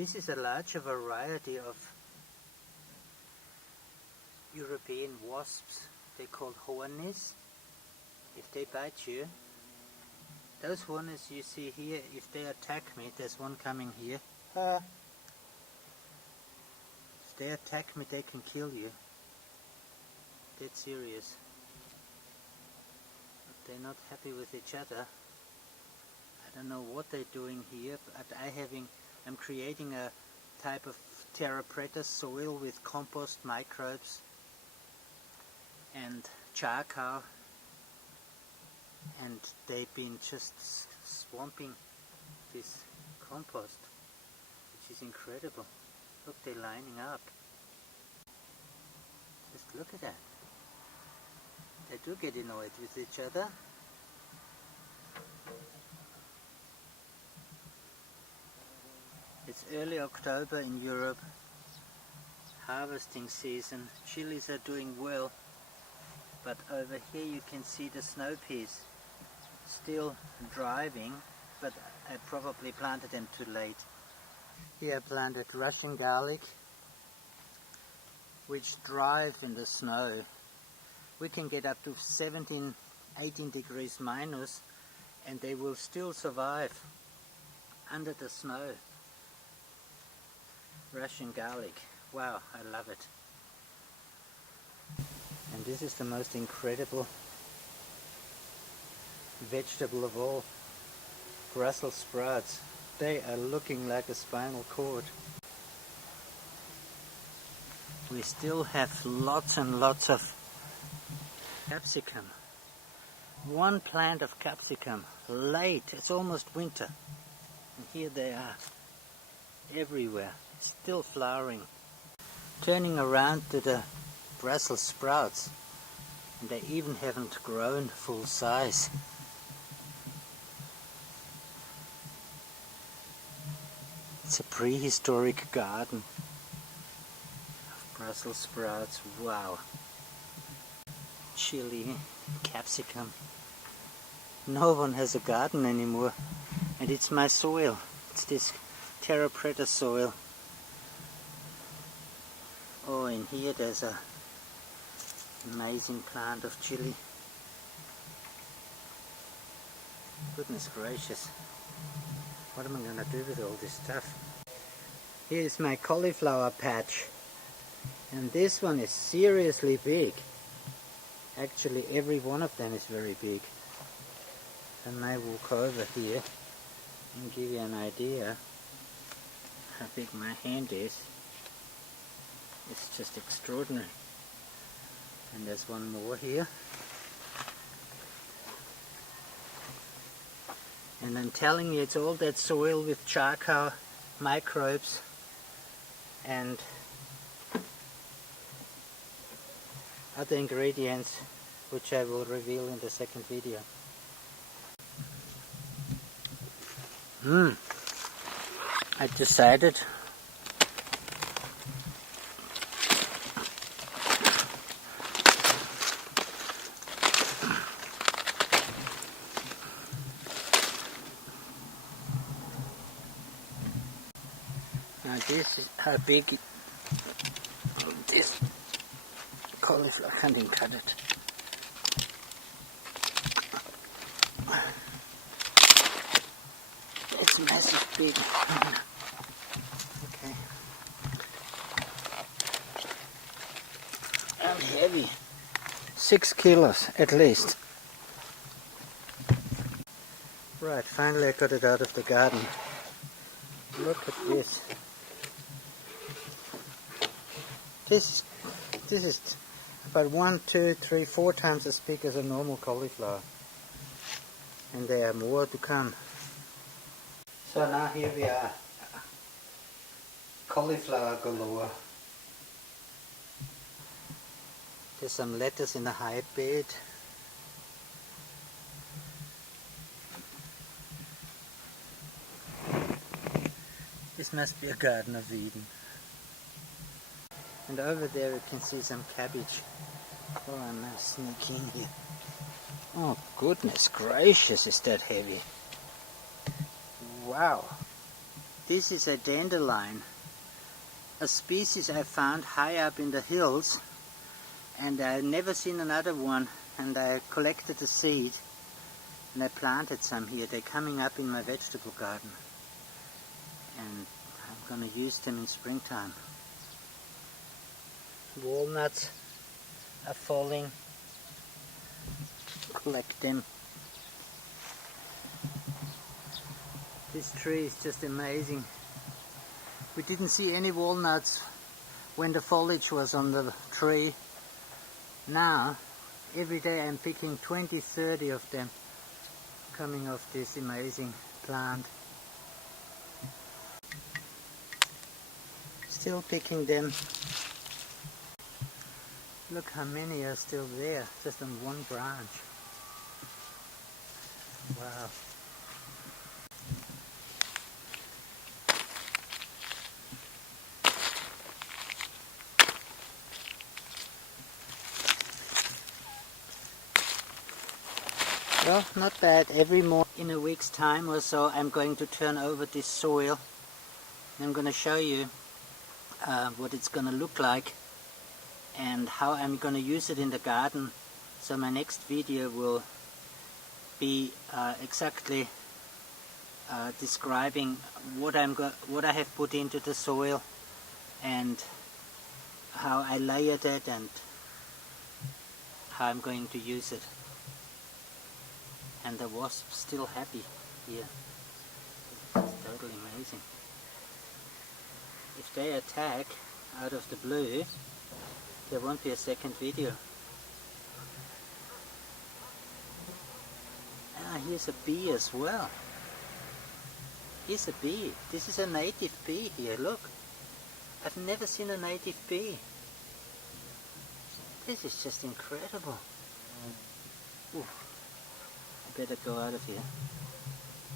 This is a larger variety of European wasps. They're called Hornets. If they bite you, those Hornets you see here, if they attack me, there's one coming here. If they attack me, they can kill you. Dead serious. But they're not happy with each other. I don't know what they're doing here, but I'm creating a type of Terra Preta soil with compost, microbes and charcoal, and they've been just swamping this compost, which is incredible. Look, they're lining up. Just look at that. They do get annoyed with each other. It's early October in Europe, harvesting season. Chilies are doing well, but over here you can see the snow peas still driving, but I probably planted them too late. Here I planted Russian garlic, which drive in the snow. We can get up to 17, 18 degrees minus, and they will still survive under the snow. Russian garlic. Wow, I love it. And this is the most incredible vegetable of all. Brussels sprouts. They are looking like a spinal cord. We still have lots and lots of capsicum. One plant of capsicum. Late. It's almost winter. And here they are. Everywhere. Still flowering. Turning around to the Brussels sprouts, and they even haven't grown full size. It's a prehistoric garden of Brussels sprouts. Wow. Chili, capsicum. No one has a garden anymore, and it's my soil. It's this Terra Preta soil. Oh, in here there's a amazing plant of chili. Goodness gracious. What am I going to do with all this stuff? Here's my cauliflower patch. And this one is seriously big. Actually, every one of them is very big. I may walk over here and give you an idea how big my hand is. It's just extraordinary. And there's one more here. And I'm telling you, it's all that soil with charcoal, microbes, and other ingredients, which I will reveal in the second video. I decided now this is how big this cauliflower. I can't even cut it. It's massive big. Okay. And heavy. 6 kilos at least. Right, finally I got it out of the garden. Look at this. This is about 1, 2, 3, 4 times as big as a normal cauliflower. And there are more to come. So now here we are. Cauliflower galore. There's some lettuce in a high bed. This must be a Garden of Eden. And over there you can see some cabbage. Oh, I must sneak in here. Oh goodness gracious, is that heavy. Wow. This is a dandelion, a species I found high up in the hills, and I've never seen another one, and I collected the seed and I planted some here. They're coming up in my vegetable garden and I'm going to use them in springtime. Walnuts are falling. Collect them. This tree is just amazing. We didn't see any walnuts when the foliage was on the tree. Now, every day I'm picking 20-30 of them coming off this amazing plant. Still picking them. Look how many are still there, just on one branch. Wow. Well, not bad. Every morning, in a week's time or so, I'm going to turn over this soil. I'm going to show you what it's going to look like and how I'm going to use it in the garden. So my next video will be exactly describing what I have put into the soil and how I layered it and how I'm going to use it. And the wasps still happy here. It's totally amazing. If they attack out of the blue, there won't be a second video. Ah, here's a bee as well. Here's a bee. This is a native bee here, look. I've never seen a native bee. This is just incredible. Ooh. I better go out of here.